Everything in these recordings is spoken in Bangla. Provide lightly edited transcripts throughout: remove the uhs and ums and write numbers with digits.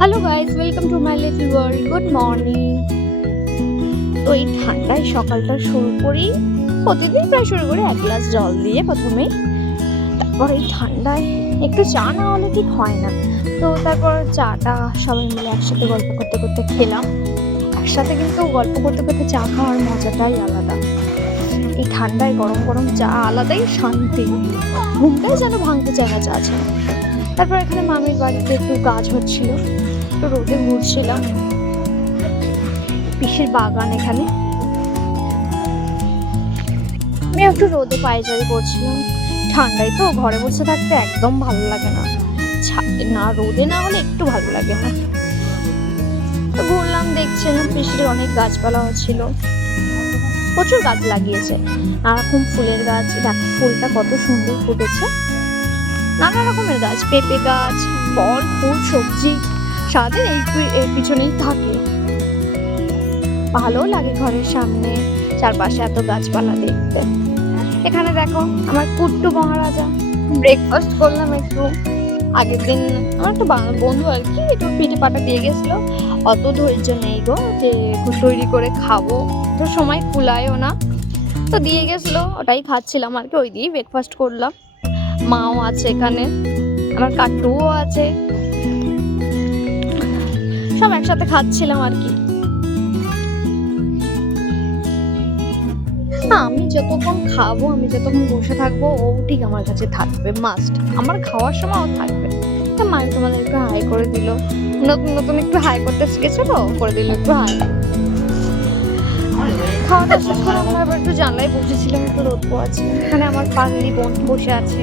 Hello guys, welcome to my little world. Good morning. তো এই ঠান্ডায় সকালটা শুরু করি, প্রতিদিন প্রায় শুরু করি 1 গ্লাস জল দিয়ে প্রথমে। তারপর এই ঠান্ডায় একটু চা না হলে ঠিক হয় না। তো তারপর চাটা সবাই মিলে একসাথে গল্প করতে করতে খেলাম। একসাথে কিন্তু গল্প করতে করতে চা খাওয়ার মজাটাই আলাদা। এই ঠান্ডায় গরম গরম চা আলাদাই শান্তি, ঘুমটাই যেন ভাঙতে চায় না চা ছাড়া। তারপর এখানে মামির বাড়িতে একটু কাজ হচ্ছিল, একটু রোদে ঘুরছিলাম। পিসির বাগান এখানে, আমি একটু রোদে পায়চারি করছিলাম। ঠান্ডায় তো ঘরে বসে থাকতে একদম ভালো লাগে না, না রোদে না হলে একটু ভালো লাগে না। তো ঘুরলাম, দেখছিলাম পিসির অনেক গাছপালা হচ্ছিল, প্রচুর গাছ লাগিয়েছে, নানারকম ফুলের গাছ। দেখো ফুলটা কত সুন্দর ফুটেছে, নানা রকমের গাছ, পেঁপে গাছ, ফল ফুল সবজি, সারাদিন এই পিছনেই থাকে। ভালো লাগে ঘরের সামনে চারপাশে এত গাছপালা দেখতে। এখানে দেখো আমার কুট্টু মহারাজা, ব্রেকফাস্ট করলাম একটু। আগের দিন আমার একটা বন্ধু আর কি একটু পিঠে পাটা দিয়ে গেছিলো, অত ধৈর্য নেই গো যে তৈরি করে খাবো, তো সময় কুলায়ও না, তো দিয়ে গেছিলো, ওটাই খাচ্ছিলাম আর কি, ওই দিয়েই ব্রেকফাস্ট করলাম। মাও আছে এখানে, আমার কাট্টুও আছে, সব একসাথে খাচ্ছিলাম আর কি। না আমি যতক্ষণ খাবো, আমি যতক্ষণ বসে থাকবো, ও ঠিক আমার কাছে থাকবে, মাস্ট। আমার খাওয়ার সময় ও থাকবে। তা মা তোমাদের একটু হাই করে দিল, নতুন নতুন একটু হাই করতে শিখেছে তো, করে দিল একটু হাই। খাওয়া দাওয়া শেষ করে আমরা আবার একটু জানলায় বসেছিলাম, একটু রোদ পোয়াচ্ছি। এখানে আমার পাগলি বোন বসে আছে,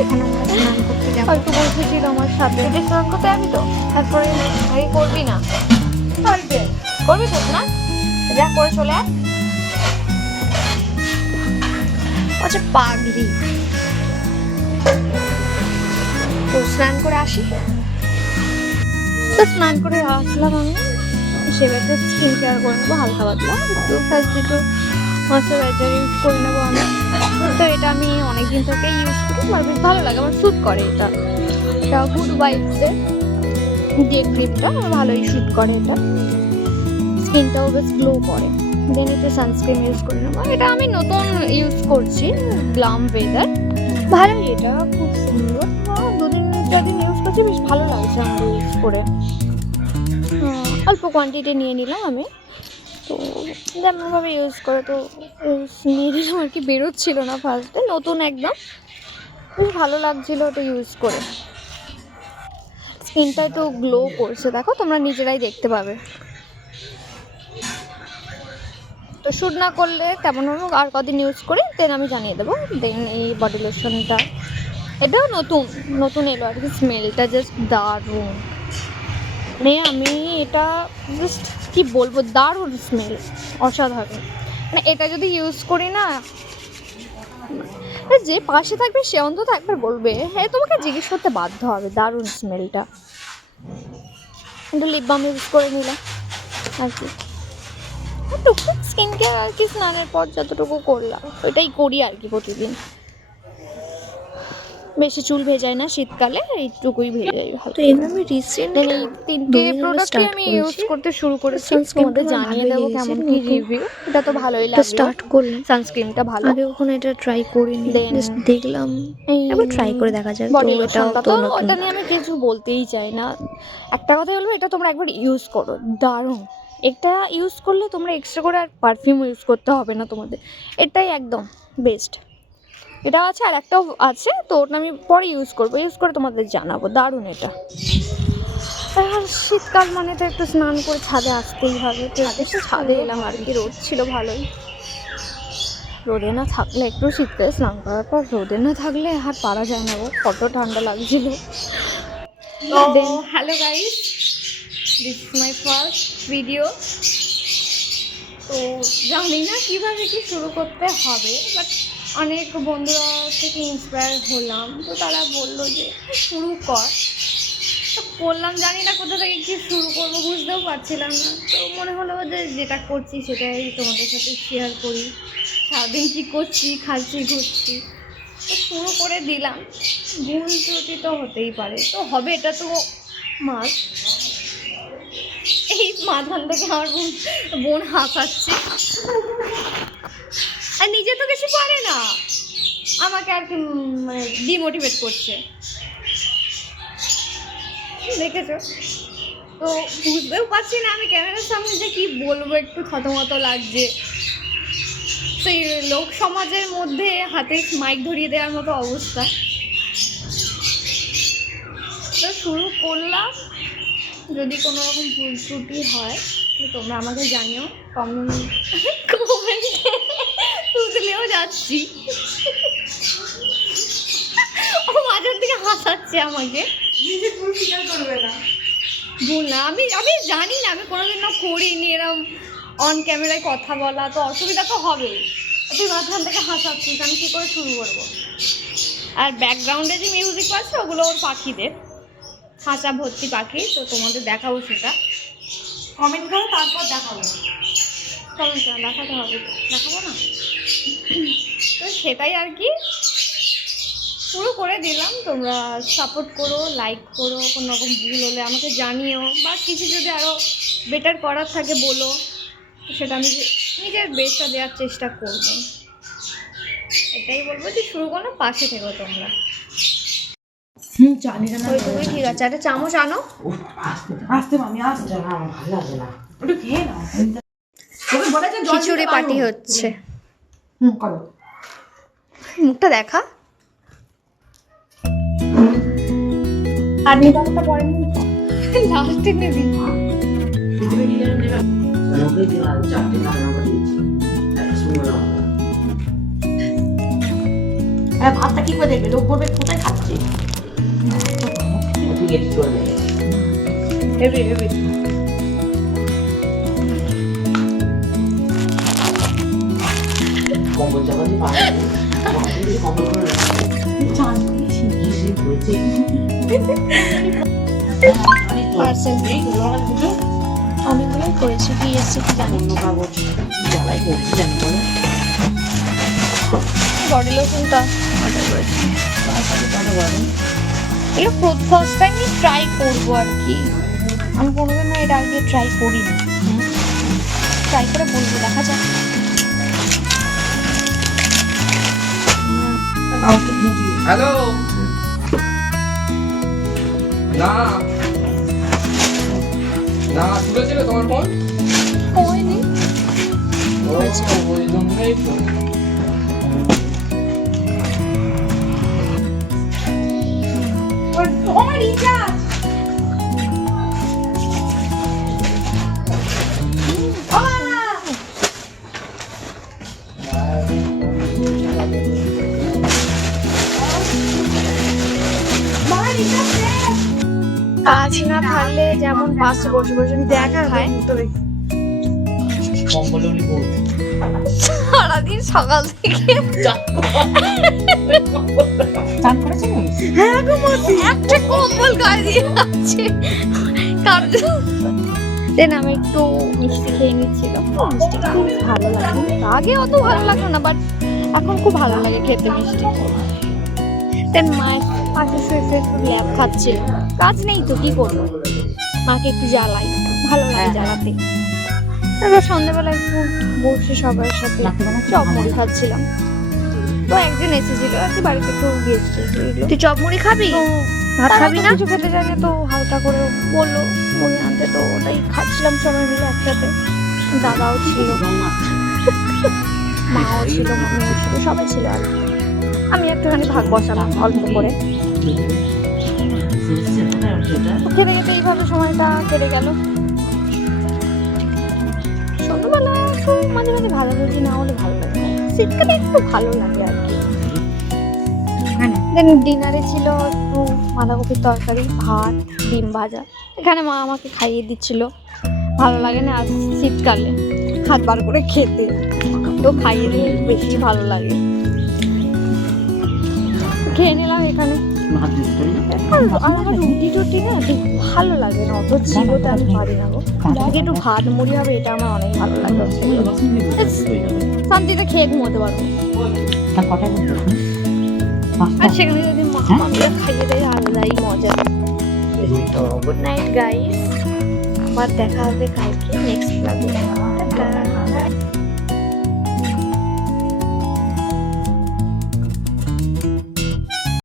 এখানে আমরা স্নান করতে যাবো, একটু বসেছিল আমার সাথে। স্নান করতে যাবি তো? তারপরে আগে করবি না, করবি তো না, যা করে চলে আয়। আচ্ছা পাগলি, তো স্নান করে আসি। তো স্নান করে আসলাম আমি, সেবার একটু স্কিন কেয়ার করে নেবো হালকা পাতলা, একটু ফার্স্ট একটু ময়শ্চারাইজার ইউজ করে নেবো আমি। তো এটা আমি অনেকদিন থেকে ইউজ করি, আমার বেশ ভালো লাগে, আমার স্যুট করে এটা। এটা গুড ভাইবসের ডে ক্রিমটা আমার ভালোই স্যুট করে, এটা স্কিনটাও বেশ গ্লো করে। দেন এটা সানস্ক্রিন ইউজ করে নেবো, এটা আমি নতুন ইউজ করছি, গ্লাম ওয়েদার, ভালোই, এটা খুব সুন্দর। 2-4 দিন ইউজ করছি, বেশ ভালো লাগছে আমার ইউজ করে। অল্প কোয়ান্টিটি নিয়ে নিলাম আমি, তো যেমনভাবে ইউজ করে তো নিয়ে নিলাম আর কি, বেরোচ্ছিল না ফার্স্টে, নতুন একদম, বেশ ভালো লাগছিলো ওটা ইউজ করে। স্কিনটা একটু গ্লো করছে, দেখো তোমরা নিজেরাই দেখতে পাবে। তো শ্যুট না করলে তেমন হোক আর কদিন ইউজ করি, দেন আমি জানিয়ে দেবো। দেন এই বডি লোশনটা, এটাও নতুন নতুন এলো আর কি, স্মেলটা জাস্ট দারুণ। মানে আমি এটা জাস্ট কি বলবো, দারুণ স্মেল, অসাধারণ। মানে এটা যদি ইউজ করি না, যে পাশে থাকবে সে অন্তত একবার বলবে, হ্যাঁ তোমাকে জিজ্ঞেস করতে বাধ্য হবে, দারুণ স্মেলটা। কিন্তু লিপ বাম ইউজ করে নিলাম আর কি, টুকটুক স্কিন কেয়ার আর কি, স্নানের পর যতটুকু করলাম ওইটাই করি আর কি প্রতিদিন। বেশি চুল ভেজায় না শীতকালে, এইটুকুই ভেজে যায় ভালো। তো এবার আমি রিসেন্ট এই 3টে প্রোডাক্টই আমি ইউজ করতে শুরু করেছি, তোমাদের জানিয়ে দেবো কেমন কি রিভিউ। এটা তো ভালোই লাগলো, স্টার্ট করলাম। সানস্ক্রিনটা ভালো, আগে কখনো এটা ট্রাই করিনি, জাস্ট দেখলাম, একবার ট্রাই করে দেখা যাক। বডি তো লোশনটা তো নতুন ওটা নিয়ে আমি কিছু বলতেই চাই না, একটা কথাই বলবো, এটা তোমরা একবার ইউজ করো, দারুণ। এটা ইউজ করলে তোমরা এক্সট্রা করে আর পারফিউম ইউজ করতে হবে না তোমাদের, এটাই একদম বেস্ট। এটাও আছে আর একটাও আছে, তো ওটা আমি পরে ইউজ করবো, ইউজ করে তোমাদের জানাবো, দারুণ এটা। আর শীতকাল মানে তো একটু স্নান করে ছাদে আসতেই হবে, তো ছাদে এলাম আর কি, রোদ ছিল ভালোই। রোদে না থাকলে, একটু শীতকালে স্নান করার পর রোদে না থাকলে আর পারা যায় না গো, কত ঠান্ডা লাগছিল। Hello guys, this is my first video. তো জানি না কীভাবে কি শুরু করতে হবে, বাট অনেক বন্ধুরা থেকে ইন্সপায়ার হলাম, তো তারা বললো যে শুরু কর, তো করলাম। জানি না কোথা থেকে কি শুরু করবো, বুঝতেও পারছিলাম না, তো মনে হলো যে যেটা করছি সেটাই তোমাদের সাথে শেয়ার করি, সারাদিন কী করছি, খাচ্ছি, ঘুরছি, তো শুরু করে দিলাম। ভুল ত্রুটি তো হতেই পারে, তো হবে, এটা তো মাছ এই মাঝখান থেকে আমার বোন হাসাচ্ছে, আর নিজে তো কিছু পারে না, আমাকে আর কি মানে ডিমোটিভেট করছে, দেখেছো তো? বুঝতেও পারছি না আমি ক্যামেরার সামনে যে কি বলবো, একটু থতমত লাগছে। সেই লোক সমাজের মধ্যে হাতে মাইক ধরিয়ে দেওয়ার মতো অবস্থা। তো শুরু করলাম, যদি কোনো রকম ভুল ত্রুটি হয় তো তোমরা আমাকে জানিও, কমেন্টে তুললেও যাচ্ছি। ও মাঝের দিকে হাসাচ্ছে আমাকে, ভুল না, আমি জানি না, আমি কোনোদিনও করিনি এরকম অন ক্যামেরায় কথা বলা, তো অসুবিধা তো হবে। তুই মাঝখান থেকে হাসাচ্ছিস, আমি কী করে শুরু করবো? আর ব্যাকগ্রাউন্ডে যে মিউজিক পাচ্ছে ওগুলো ওর পাখিদের, খাঁচা ভর্তি পাখি, তো তোমাদের দেখাবো সেটা। কমেন্ট করো, তারপর দেখাবো। কমেন্ট করো, দেখাতে হবে, দেখাবো না? তো সেটাই আর কি, শুরু করে দিলাম। তোমরা সাপোর্ট করো, লাইক করো, কোনো রকম ভুল হলে আমাকে জানিও, বা কিছু যদি আরও বেটার করার থাকে বলো, সেটা আমি নিজের বেস্টটা দেওয়ার চেষ্টা করব। এটাই বলবো যে শুরু করো, পাশে থেকো তোমরা। জানি না। ওই তুমি ঠিক আছে, একটা চামচ আনো। আসতে মামি আসতে না, ভালো লাগে না, একটু খেয়ে নাও। তোকে বলেছে খিচুড়ি পার্টি হচ্ছে। করো, মুখটা দেখা। আর নিবারটা পরে নিবি, লাস্টে নিবি। লোকে দিলা চারটে নাম্বার দিয়েছি, একটা সুন্দর নাম্বার। হ্যাঁ, ভাতটা কি করে দেখবে? লোক বলবে কোথায় খাচ্ছে। তুই এটি করে নেবে, হেভি হেভি। কম্বল চাপাতি পাবে, কম্বল করে অনেকগুলোই করেছি, কি এসছে কি জানি। বডি লোশনটা অর্ডার করেছি, এটা ফার্স্ট টাইম ট্রাই করবো আর কি। আমি কোনোদিনও এটা আগে ট্রাই করিনি, ট্রাই করে বলবো, দেখা যাক। হ্যালো, না না তুলেছিল তোমার ফোন? হয়নি। ওই জন্যই ফোন। আমার রিচার্জ কাজ না থাকলে যেমন পাশে বসে বসে দেখা হয়, কম্বল উনি বল সারাদিন সকাল থেকে চান করেছেন? হ্যাঁ গো মতি, একটা কম্বল গায়ে দিয়ে আছে। দেন আমি একটু মিষ্টি খেয়ে নিচ্ছিলাম, মিষ্টিটা খুব ভালো লাগে, আগে অত ভালো লাগলো না, বাট এখন খুব ভালো লাগে খেতে মিষ্টি। দেন মায়ের পাশে শুয়ে শুয়ে একটু ল্যাব খাচ্ছিল, কাজ নেই তো কি করবো, মাকে একটু জ্বালাই, ভালো লাগে জ্বালাতে। তারপর সন্ধ্যাবেলা একটু বসে সবার সাথে চপ মুড়ি খাচ্ছিলাম। তো একজন এসেছিল আর কি, বাড়িতে একটু গেস্ট এসেছিল। তুই চপ মুড়ি খাবি? ভাত খাবি না? কিছু খেতে জানে তো হালকা করে বললো মুড়ি আনতে, তো ওটাই খাচ্ছিলাম সবাই মিলে একসাথে। দাদাও ছিল, মাও ছিল, মামিও ছিল, সবাই ছিল। আর আমি একটুখানি ভাগ বসালাম অল্প করে। খেতে খেতে এইভাবে সময়টা কেটে গেল। সন্ধ্যাবেলা একটু মাঝে মাঝে ভাজাভুজি না হলে ভালো লাগে না, শীতকালে একটু ভালো লাগে আর কি। দেন ডিনারে ছিল একটু বাঁধাকপির তরকারি, ভাত, ডিম ভাজা। এখানে মা আমাকে খাইয়ে দিচ্ছিল, ভালো লাগে না আর শীতকালে হাত বার করে খেতে, তো খাইয়ে দিলে বেশি ভালো লাগে। খেয়ে নিলাম এখানে। আর আমার রুটি টুটি না ঠিক ভালো লাগে না, অত চিবোতে আমি পারি না গো। আগে একটু ভাত মুড়ি হবে, এটা আমার অনেক ভালো লাগে, শান্তিতে খেয়ে ঘুমোতে পারবো। আর সেখানে যদি মা মামিরা খাইয়ে দেয় আলাদাই মজা। তো গুড নাইট গাইস, আবার দেখা হবে কালকে নেক্সট ব্লগে। টাটা।